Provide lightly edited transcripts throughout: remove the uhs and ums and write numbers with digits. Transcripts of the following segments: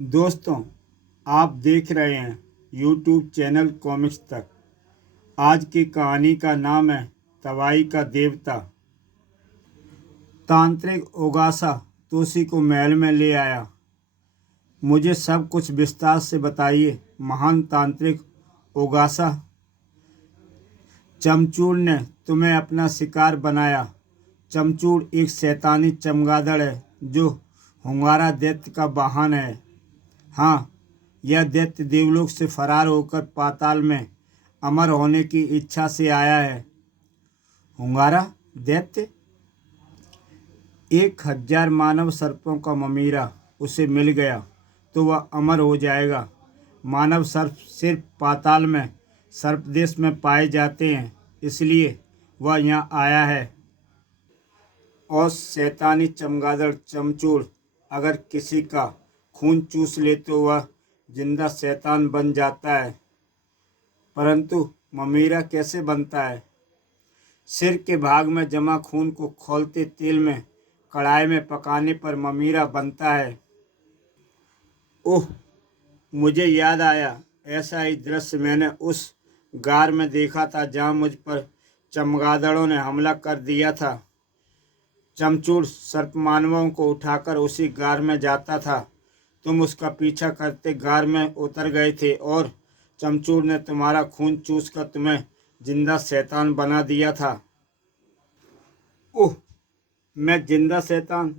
दोस्तों, आप देख रहे हैं यूट्यूब चैनल कॉमिक्स तक। आज की कहानी का नाम है तवाई का देवता। तांत्रिक ओगासा तोशी को महल में ले आया। मुझे सब कुछ विस्तार से बताइए महान तांत्रिक ओगासा। चमचूड़ ने तुम्हें अपना शिकार बनाया। चमचूड़ एक शैतानी चमगादड़ है जो हुंगारा दैत्य का वाहन है। हाँ, यह दैत्य देवलोक से फरार होकर पाताल में अमर होने की इच्छा से आया है। हुंगारा दैत्य? 1000 मानव सर्पों का ममीरा उसे मिल गया तो वह अमर हो जाएगा। मानव सर्प सिर्फ पाताल में सर्पदेश में पाए जाते हैं, इसलिए वह यहाँ आया है। और शैतानी चमगादड़ चमचूड़ अगर किसी का खून चूस ले तो वह जिंदा शैतान बन जाता है। परंतु ममीरा कैसे बनता है? सिर के भाग में जमा खून को खौलते तेल में कढ़ाई में पकाने पर ममीरा बनता है। ओह, मुझे याद आया, ऐसा ही दृश्य मैंने उस गार में देखा था जहाँ मुझ पर चमगादड़ों ने हमला कर दिया था। चमचूड़ सर्पमानवों को उठाकर उसी गार में जाता था। तुम उसका पीछा करते गार में उतर गए थे और चमचूड़ ने तुम्हारा खून चूसकर तुम्हें जिंदा शैतान बना दिया था। ओह, मैं जिंदा शैतान?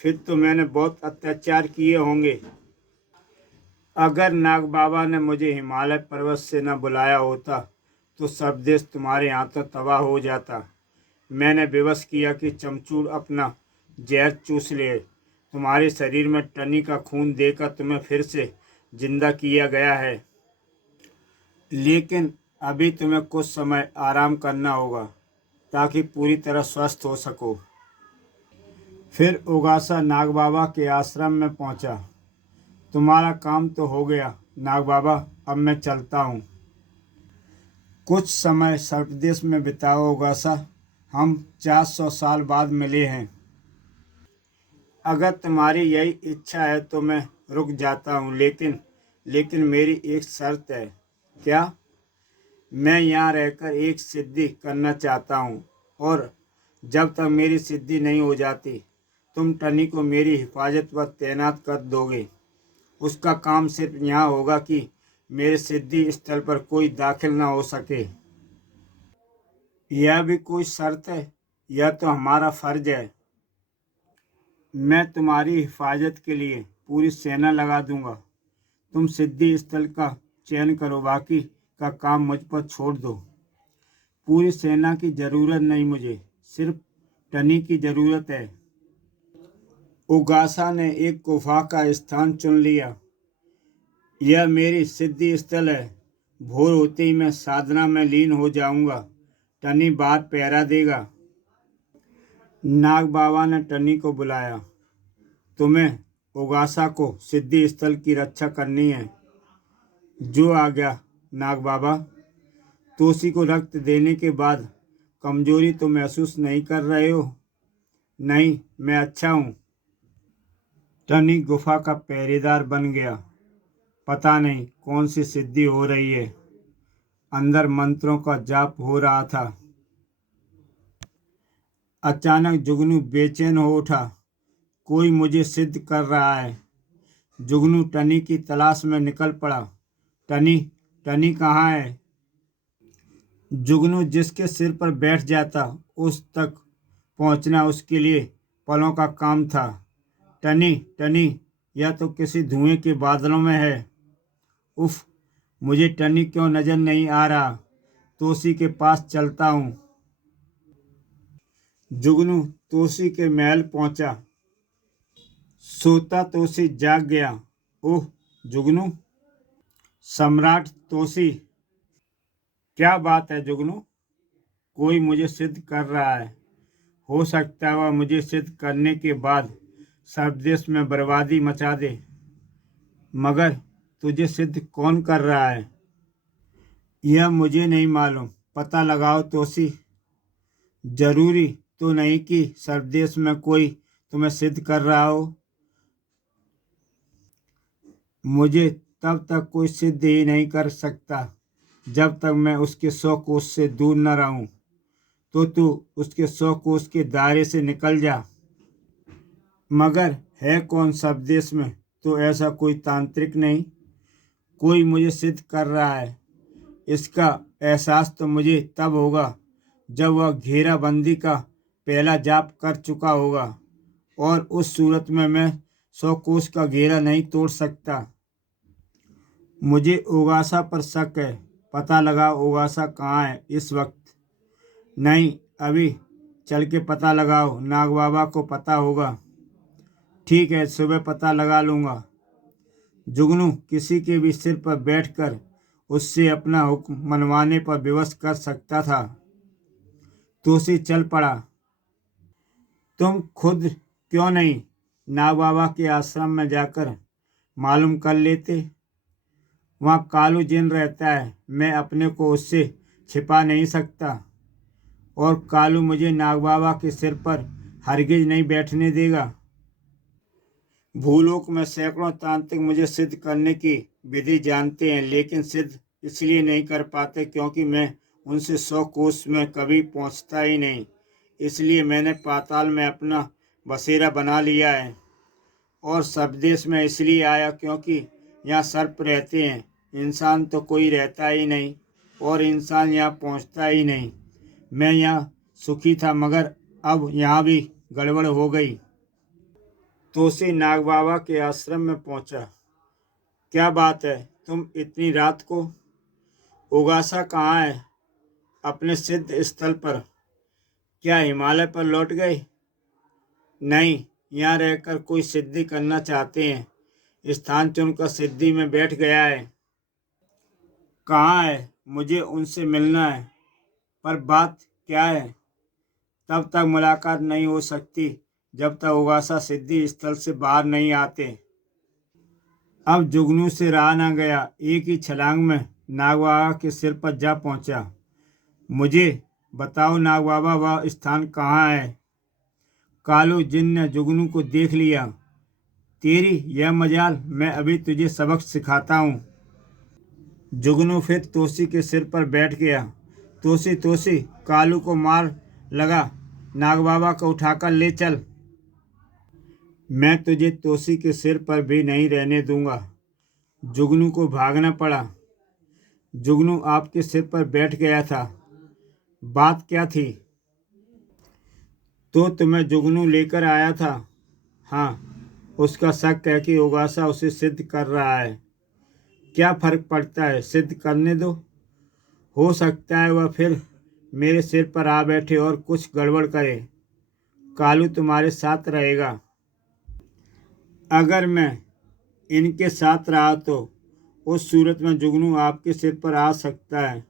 फिर तो मैंने बहुत अत्याचार किए होंगे। अगर नाग बाबा ने मुझे हिमालय पर्वत से न बुलाया होता तो सब देश तुम्हारे हाथों तबाह हो जाता। मैंने विवश किया कि चमचूड़ अपना जहर चूस ले। तुम्हारे शरीर में टनी का खून देकर तुम्हें फिर से जिंदा किया गया है। लेकिन अभी तुम्हें कुछ समय आराम करना होगा ताकि पूरी तरह स्वस्थ हो सको। फिर उगासा नाग बाबा के आश्रम में पहुंचा। तुम्हारा काम तो हो गया नाग बाबा, अब मैं चलता हूँ। कुछ समय सर्पदेश में बिताओ उगासा। हम 400 साल बाद मिले हैं। अगर तुम्हारी यही इच्छा है तो मैं रुक जाता हूँ, लेकिन मेरी एक शर्त है। क्या? मैं यहाँ रहकर एक सिद्धि करना चाहता हूँ और जब तक मेरी सिद्धि नहीं हो जाती तुम टनी को मेरी हिफाजत पर तैनात कर दोगे। उसका काम सिर्फ यहाँ होगा कि मेरे सिद्धि स्थल पर कोई दाखिल ना हो सके। यह भी कोई शर्त है? यह तो हमारा फर्ज है। मैं तुम्हारी हिफाजत के लिए पूरी सेना लगा दूंगा। तुम सिद्धि स्थल का चयन करो, बाकी का काम मुझ पर छोड़ दो। पूरी सेना की जरूरत नहीं, मुझे सिर्फ टनी की जरूरत है। उगासा ने एक गुफा का स्थान चुन लिया। यह मेरी सिद्धि स्थल है। भोर होते ही मैं साधना में लीन हो जाऊंगा। टनी बाहर पहरा देगा। नाग बाबा ने टनी को बुलाया। तुम्हें उगासा को सिद्धि स्थल की रक्षा करनी है। जो आ गया नाग बाबा। तोशी को रक्त देने के बाद कमजोरी तो महसूस नहीं कर रहे हो? नहीं, मैं अच्छा हूँ। टनी गुफा का पहरेदार बन गया। पता नहीं कौन सी सिद्धि हो रही है। अंदर मंत्रों का जाप हो रहा था। अचानक जुगनू बेचैन हो उठा। कोई मुझे सिद्ध कर रहा है। जुगनू टनी की तलाश में निकल पड़ा। टनी, टनी कहाँ है? जुगनू जिसके सिर पर बैठ जाता उस तक पहुंचना उसके लिए पलों का काम था। टनी, टनी, यह तो किसी धुएं के बादलों में है। उफ, मुझे टनी क्यों नजर नहीं आ रहा? तोशी के पास चलता हूँ। जुगनू तोशी के महल पहुंचा। सोता तोशी जाग गया। ओह, जुगनू। सम्राट तोशी। क्या बात है जुगनू? कोई मुझे सिद्ध कर रहा है। हो सकता है वह मुझे सिद्ध करने के बाद सर्वदेश में बर्बादी मचा दे। मगर तुझे सिद्ध कौन कर रहा है? यह मुझे नहीं मालूम। पता लगाओ तोशी। जरूरी तो नहीं कि सर्वदेश में कोई तुम्हें सिद्ध कर रहा हो। मुझे तब तक कोई सिद्ध ही नहीं कर सकता जब तक मैं उसके 100 कोस से दूर न रहूं। तो तू उसके 100 कोस के दायरे से निकल जा। मगर है कौन स्वदेश में तो ऐसा कोई तांत्रिक नहीं, कोई मुझे सिद्ध कर रहा है। इसका एहसास तो मुझे तब होगा जब वह घेराबंदी का पहला जाप कर चुका होगा, और उस सूरत में मैं 100 कोस का घेरा नहीं तोड़ सकता। मुझे ओगासा पर शक है। पता लगा ओगासा कहाँ है इस वक्त। नहीं, अभी चल के पता लगाओ, नाग बाबा को पता होगा। ठीक है, सुबह पता लगा लूँगा। जुगनू किसी के भी सिर पर बैठकर उससे अपना हुक्म मनवाने पर विवश कर सकता था। तोसी चल पड़ा। तुम खुद क्यों नहीं नाग बाबा के आश्रम में जाकर मालूम कर लेते? वहाँ कालू जिन रहता है, मैं अपने को उससे छिपा नहीं सकता, और कालू मुझे नाग बाबा के सिर पर हरगिज नहीं बैठने देगा। भूलोक में सैकड़ों तांत्रिक मुझे सिद्ध करने की विधि जानते हैं, लेकिन सिद्ध इसलिए नहीं कर पाते क्योंकि मैं उनसे 100 कोस में कभी पहुंचता ही नहीं। इसलिए मैंने पाताल में अपना बसेरा बना लिया है, और स्वदेश में इसलिए आया क्योंकि यहाँ सर्प रहते हैं। इंसान तो कोई रहता ही नहीं, और इंसान यहाँ पहुँचता ही नहीं। मैं यहाँ सुखी था, मगर अब यहाँ भी गड़बड़ हो गई। तोसी नाग बाबा के आश्रम में पहुंचा। क्या बात है, तुम इतनी रात को? उगासा कहाँ है? अपने सिद्ध स्थल पर? क्या हिमालय पर लौट गए? नहीं, यहाँ रहकर कोई सिद्धि करना चाहते हैं। स्थान चुनकर सिद्धि में बैठ गया है। कहाँ है? मुझे उनसे मिलना है। पर बात क्या है? तब तक मुलाकात नहीं हो सकती जब तक उगासा सिद्धि स्थल से बाहर नहीं आते। अब जुगनू से रहा न गया, एक ही छलांग में नाग बाबा के सिर पर जा पहुंचा। मुझे बताओ नाग बाबा, वह स्थान कहाँ है? कालू जिन ने जुगनू को देख लिया। तेरी यह मजाल, मैं अभी तुझे सबक सिखाता हूँ। जुगनू फिर तोसी के सिर पर बैठ गया। तोसी तोसी, कालू को मार लगा, नाग बाबा को उठाकर ले चल। मैं तुझे तोसी के सिर पर भी नहीं रहने दूंगा। जुगनू को भागना पड़ा। जुगनू आपके सिर पर बैठ गया था। बात क्या थी? तो तुम्हें जुगनू लेकर आया था। हाँ, उसका शक है कि उगासा उसे सिद्ध कर रहा है। क्या फर्क पड़ता है, सिद्ध करने दो। हो सकता है वह फिर मेरे सिर पर आ बैठे और कुछ गड़बड़ करे। कालू तुम्हारे साथ रहेगा। अगर मैं इनके साथ रहा तो उस सूरत में जुगनू आपके सिर पर आ सकता है।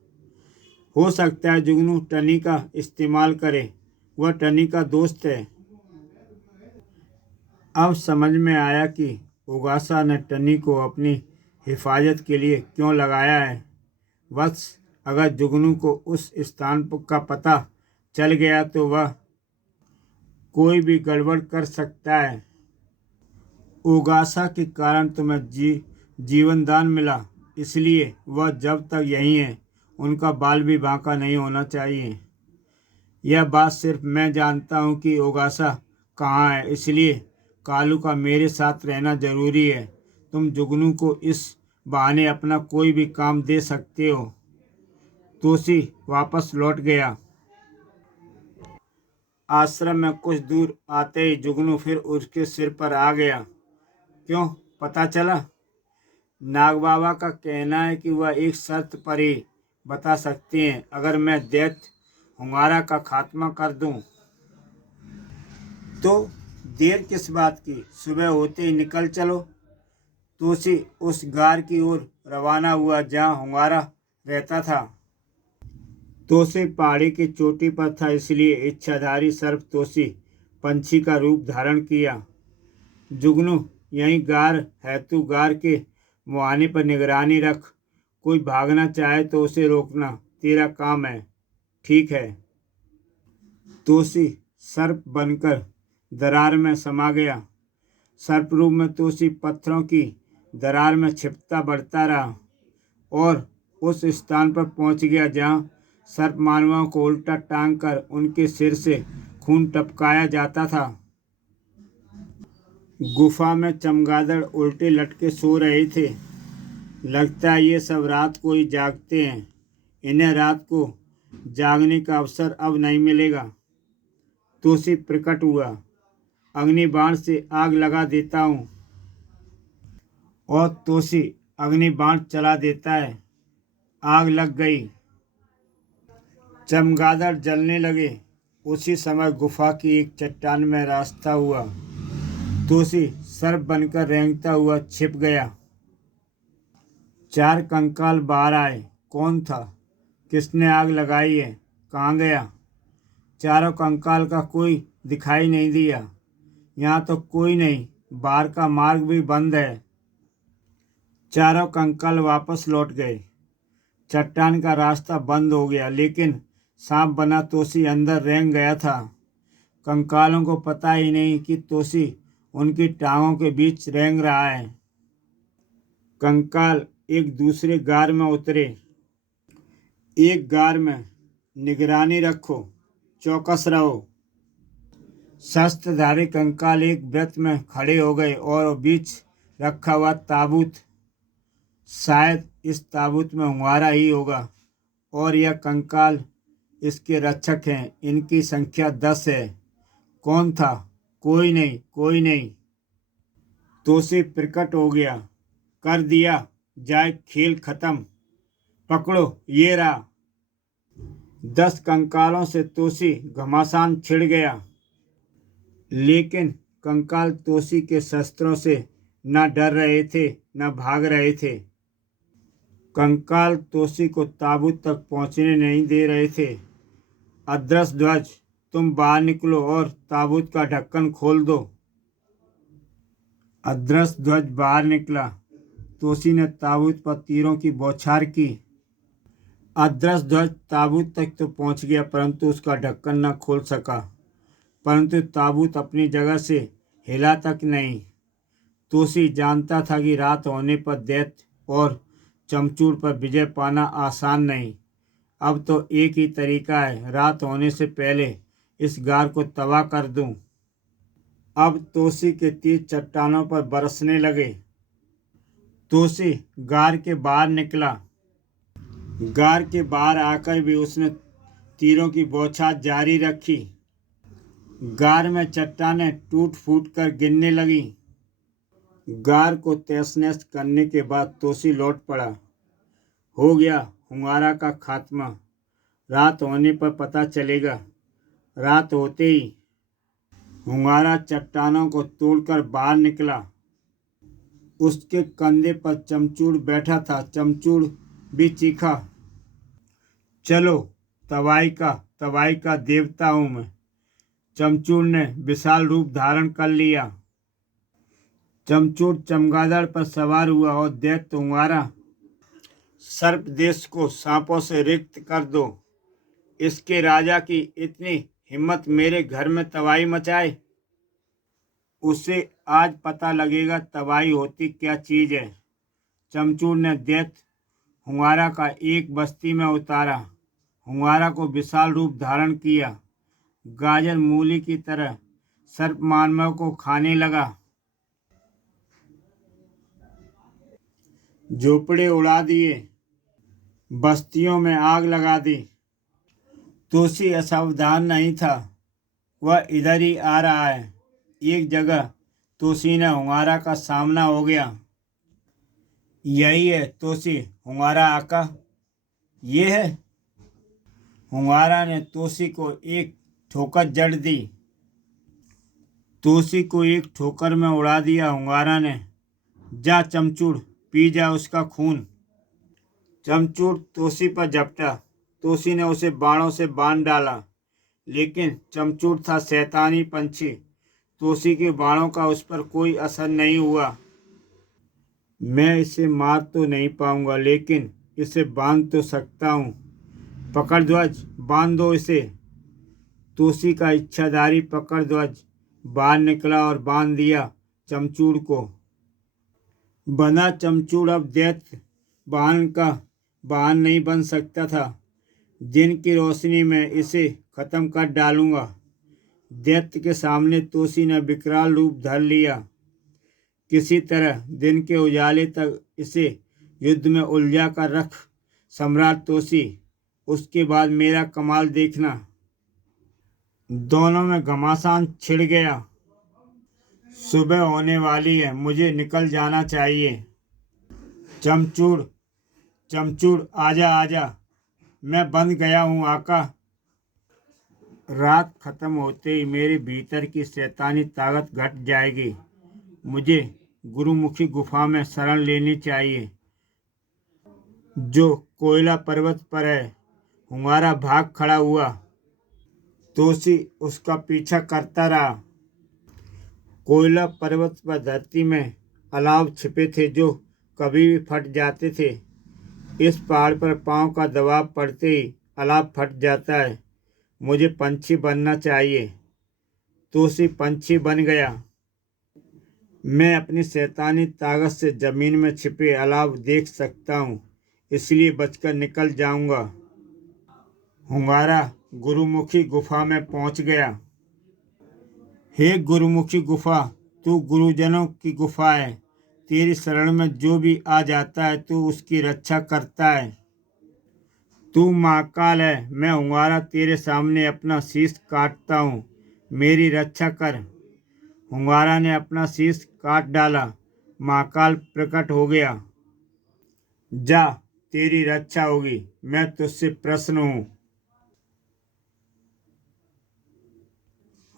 हो सकता है जुगनू टनी का इस्तेमाल करे। वह टनी का दोस्त है। अब समझ में आया कि उगासा ने टनी को अपनी हिफाजत के लिए क्यों लगाया है। बस अगर जुगनू को उस स्थान का पता चल गया तो वह कोई भी गड़बड़ कर सकता है। उगासा के कारण तुम्हें जीवन दान मिला, इसलिए वह जब तक यहीं है उनका बाल भी बांका नहीं होना चाहिए। यह बात सिर्फ मैं जानता हूँ कि उगासा कहाँ है, इसलिए कालू का मेरे साथ रहना जरूरी है। तुम जुगनू को इस बहाने अपना कोई भी काम दे सकते हो। तोसी वापस लौट गया। आश्रम में कुछ दूर आते ही जुगनू फिर उसके सिर पर आ गया। क्यों, पता चला? नाग बाबा का कहना है कि वह एक शर्त पर ही बता सकते हैं, अगर मैं दैत्य hunगारा का खात्मा कर दूं। तो देर किस बात की, सुबह होते ही निकल चलो। तोसी उस गार की ओर रवाना हुआ जहाँ hunगारा रहता था। तोसी पहाड़ी की चोटी पर था, इसलिए इच्छाधारी सर्प तोसी पंछी का रूप धारण किया। जुगनू, यहीं गार है, तू गार के मुहाने पर निगरानी रख। कोई भागना चाहे तो उसे रोकना तेरा काम है। ठीक है। तोसी सर्प बनकर दरार में समा गया। सर्प रूप में तोसी पत्थरों की दरार में छिपता बढ़ता रहा और उस स्थान पर पहुंच गया जहां सर्प मानवों को उल्टा टांग कर उनके सिर से खून टपकाया जाता था। गुफा में चमगादड़ उल्टे लटके सो रहे थे। लगता है ये सब रात को ही जागते हैं। इन्हें रात को जागने का अवसर अब नहीं मिलेगा। तोसी प्रकट हुआ। अग्नि बाण से आग लगा देता हूँ। और तोसी अग्नि बाण चला देता है। आग लग गई। चमगादड़ जलने लगे। उसी समय गुफा की एक चट्टान में रास्ता हुआ। तोसी सर्प बनकर रेंगता हुआ छिप गया। चार कंकाल बाहर आए। कौन था? किसने आग लगाई है? कहाँ गया? चारों कंकाल का कोई दिखाई नहीं दिया। यहाँ तो कोई नहीं। बाहर का मार्ग भी बंद है। चारों कंकाल वापस लौट गए। चट्टान का रास्ता बंद हो गया, लेकिन सांप बना तोसी अंदर रेंग गया था। कंकालों को पता ही नहीं कि तोसी उनकी टांगों के बीच रेंग रहा है। कंकाल एक दूसरे गार में उतरे। एक गार में निगरानी रखो, चौकस रहो। शस्त्रधारी कंकाल एक वृत्त में खड़े हो गए और बीच रखा हुआ ताबूत, शायद इस ताबूत में हुंगारा ही होगा और यह कंकाल इसके रक्षक हैं। इनकी संख्या 10 है। कौन था? कोई नहीं, कोई नहीं। तोसी प्रकट हो गया। कर दिया जाए खेल खत्म। पकड़ो, ये रहा। 10 कंकालों से तोसी घमासान छिड़ गया, लेकिन कंकाल तोसी के शस्त्रों से न डर रहे थे न भाग रहे थे। कंकाल तोसी को ताबूत तक पहुंचने नहीं दे रहे थे। अदृश्य ध्वज, तुम बाहर निकलो और ताबूत का ढक्कन खोल दो। अदृश्य ध्वज बाहर निकला। तोसी ने ताबूत पर तीरों की बौछार की। अदृश्य ध्वज ताबूत तक तो पहुंच गया, परंतु उसका ढक्कन न खोल सका। परंतु ताबूत अपनी जगह से हिला तक नहीं। तोसी जानता था कि रात होने पर दैत्य और चमचूड़ पर विजय पाना आसान नहीं। अब तो एक ही तरीका है, रात होने से पहले इस गार को तबाह कर दूं। अब तोसी के तीर चट्टानों पर बरसने लगे। तोसी गार के बाहर निकला। गार के बाहर आकर भी उसने तीरों की बौछार जारी रखी। गार में चट्टानें टूट फूट कर गिरने लगी। गार को तहस नहस करने के बाद तोसी लौट पड़ा। हो गया हुंगारा का खात्मा। रात होने पर पता चलेगा। रात होते ही हुंगारा चट्टानों को तोड़कर बाहर निकला। उसके कंधे पर चमचूड़ बैठा था। चमचूड़ भी चीखा, चलो, तबाही का देवता हूं मैं। चमचूड़ ने विशाल रूप धारण कर लिया। चमचूड़ चमगादड़ पर सवार हुआ और दैत्य हुंगारा, सर्प देश को सांपों से रिक्त कर दो। इसके राजा की इतनी हिम्मत मेरे घर में तबाही मचाए। उसे आज पता लगेगा तबाही होती क्या चीज है। चमचूड़ ने दैत्य हुंगारा का एक बस्ती में उतारा। हुंगारा को विशाल रूप धारण किया। गाजर मूली की तरह सर्प मानव को खाने लगा। झोपड़े उड़ा दिए। बस्तियों में आग लगा दी। तोसी असावधान नहीं था। वह इधर ही आ रहा है। एक जगह तोसी ने हुंगारा का सामना हो गया। यही है तोसी, हुंगारा आका, ये है। हुंगारा ने तोसी को एक ठोकर जड़ दी। तोसी को एक ठोकर में उड़ा दिया हुंगारा ने। जा चमचूड़, पी जा उसका खून। चमचूड़ तोसी पर झपटा। तोसी ने उसे बाणों से बांध डाला, लेकिन चमचूड़ था शैतानी पंछी। तोसी के बाणों का उस पर कोई असर नहीं हुआ। मैं इसे मार तो नहीं पाऊंगा, लेकिन इसे बांध तो सकता हूँ। पकड़ ध्वज, बांध दो इसे। तोसी का इच्छाधारी पकड़ ध्वज बाहर निकला और बांध दिया चमचूड़ को। बना चमचूड़ अब दैत्य वाहन का वाहन नहीं बन सकता था। दिन की रोशनी में इसे खत्म कर डालूंगा। दैत्य के सामने तोसी ने विकराल रूप धर लिया। किसी तरह दिन के उजाले तक इसे युद्ध में उलझा कर रख सम्राट तोसी। उसके बाद मेरा कमाल देखना। दोनों में घमासान छिड़ गया। सुबह होने वाली है, मुझे निकल जाना चाहिए। चमचूड़, चमचूड़, आजा आजा, मैं बंध गया हूँ आका। रात खत्म होते ही मेरे भीतर की शैतानी ताकत घट जाएगी। मुझे गुरुमुखी गुफा में शरण लेनी चाहिए, जो कोयला पर्वत पर है। हुंगारा भाग खड़ा हुआ। तोसी उसका पीछा करता रहा। कोयला पर्वत पर धरती में अलाव छिपे थे जो कभी भी फट जाते थे। इस पहाड़ पर पांव का दबाव पड़ते ही अलाव फट जाता है। मुझे पंछी बनना चाहिए। तोसी पंछी बन गया। मैं अपनी शैतानी ताकत से जमीन में छिपे अलाव देख सकता हूँ, इसलिए बचकर निकल जाऊंगा। हुंगारा गुरुमुखी गुफा में पहुंच गया। हे गुरुमुखी गुफा, तू गुरुजनों की गुफा है। तेरी शरण में जो भी आ जाता है तू उसकी रक्षा करता है। तू महाकाल है। मैं हुंगारा तेरे सामने अपना शीश काटता हूँ, मेरी रक्षा कर। हुंगारा ने अपना शीश काट डाला। महाकाल प्रकट हो गया। जा, तेरी रक्षा होगी, मैं तुझसे प्रसन्न हूँ।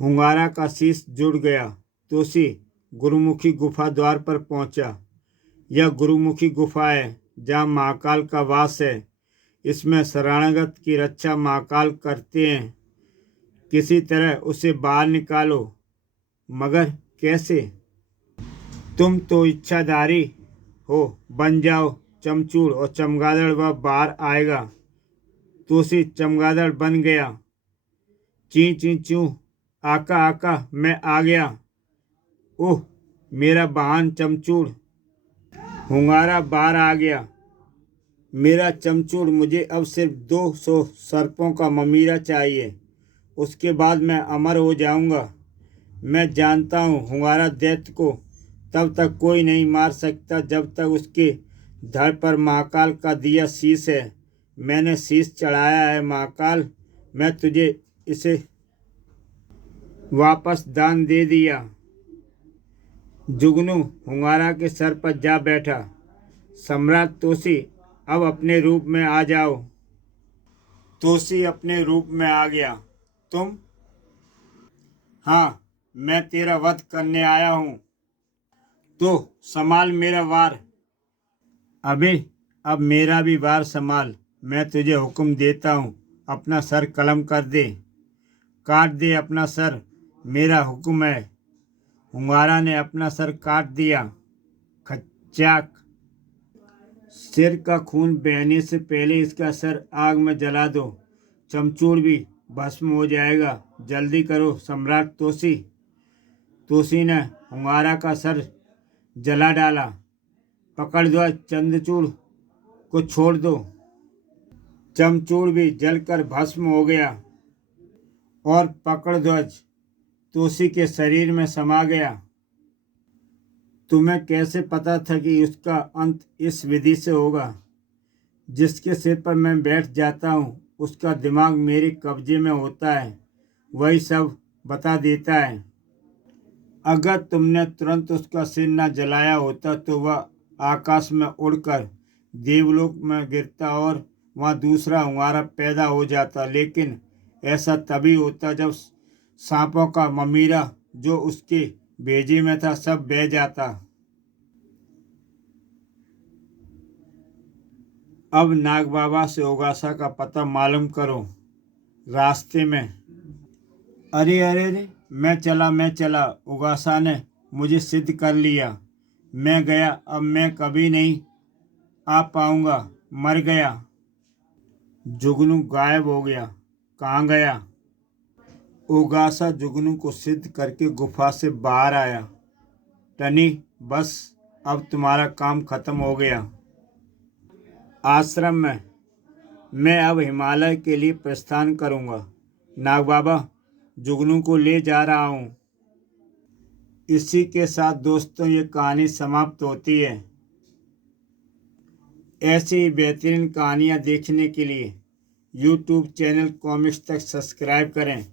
हुंगारा का शीश जुड़ गया। तोसी गुरुमुखी गुफा द्वार पर पहुंचा। यह गुरुमुखी गुफा है जहाँ महाकाल का वास है। इसमें शरणागत की रक्षा महाकाल करते हैं। किसी तरह उसे बाहर निकालो, मगर कैसे? तुम तो इच्छाधारी हो, बन जाओ चमचूड़ और चमगादड़ वह बाहर आएगा। तोसी चमगादड़ बन गया। ची ची चू, आका आका, मैं आ गया। ओह, मेरा वाहन चमचूड़। हुंगारा बाहर आ गया। मेरा चमचूड़, मुझे अब सिर्फ 200 सर्पों का ममीरा चाहिए, उसके बाद मैं अमर हो जाऊंगा। मैं जानता हूँ हुंगारा दैत्य को तब तक कोई नहीं मार सकता जब तक उसके धड़ पर महाकाल का दिया शीश है। मैंने शीश चढ़ाया है महाकाल, मैं तुझे इसे वापस दान दे दिया। जुगनू हुंगारा के सर पर जा बैठा। सम्राट तोसी, अब अपने रूप में आ जाओ। तोसी अपने रूप में आ गया। तुम? हाँ, मैं तेरा वध करने आया हूँ, तो संभाल मेरा वार। अबे, अब मेरा भी वार संभाल। मैं तुझे हुक्म देता हूँ, अपना सर कलम कर दे, काट दे अपना सर, मेरा हुक्म है। हुंगारा ने अपना सर काट दिया। खच्चाक। सिर का खून बहने से पहले इसका सर आग में जला दो। चमचूड़ भी भस्म हो जाएगा। जल्दी करो सम्राट तोसी। तोसी ने हुंगारा का सर जला डाला। पकड़ दो चंद्रचूड़ को, छोड़ दो। चमचूड़ भी जलकर भस्म हो गया और पकड़ध्वज तोसी के शरीर में समा गया। तुम्हें कैसे पता था कि उसका अंत इस विधि से होगा? जिसके सिर पर मैं बैठ जाता हूँ उसका दिमाग मेरे कब्जे में होता है, वही सब बता देता है। अगर तुमने तुरंत उसका सिर न जलाया होता तो वह आकाश में उड़कर देवलोक में गिरता और वहाँ दूसरा हुंगारा पैदा हो जाता। लेकिन ऐसा तभी होता जब सांपों का ममीरा जो उसके भेजे में था सब बह जाता। अब नाग बाबा से उगासा का पता मालूम करो। रास्ते में। अरे अरे अरे, मैं चला, उगासा ने मुझे सिद्ध कर लिया। मैं गया, अब मैं कभी नहीं आ पाऊंगा, मर गया। जुगनू गायब हो गया। कहाँ गया? उगासा जुगनू को सिद्ध करके गुफा से बाहर आया। टनी, बस अब तुम्हारा काम खत्म हो गया। आश्रम में मैं अब हिमालय के लिए प्रस्थान करूंगा। नाग बाबा, जुगनू को ले जा रहा हूँ। इसी के साथ दोस्तों ये कहानी समाप्त होती है। ऐसी ही बेहतरीन कहानियाँ देखने के लिए YouTube चैनल कॉमिक्स तक सब्सक्राइब करें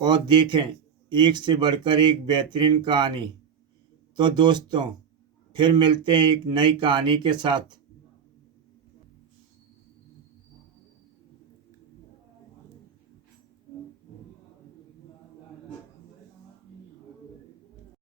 और देखें एक से बढ़कर एक बेहतरीन कहानी। तो दोस्तों फिर मिलते हैं एक नई कहानी के साथ।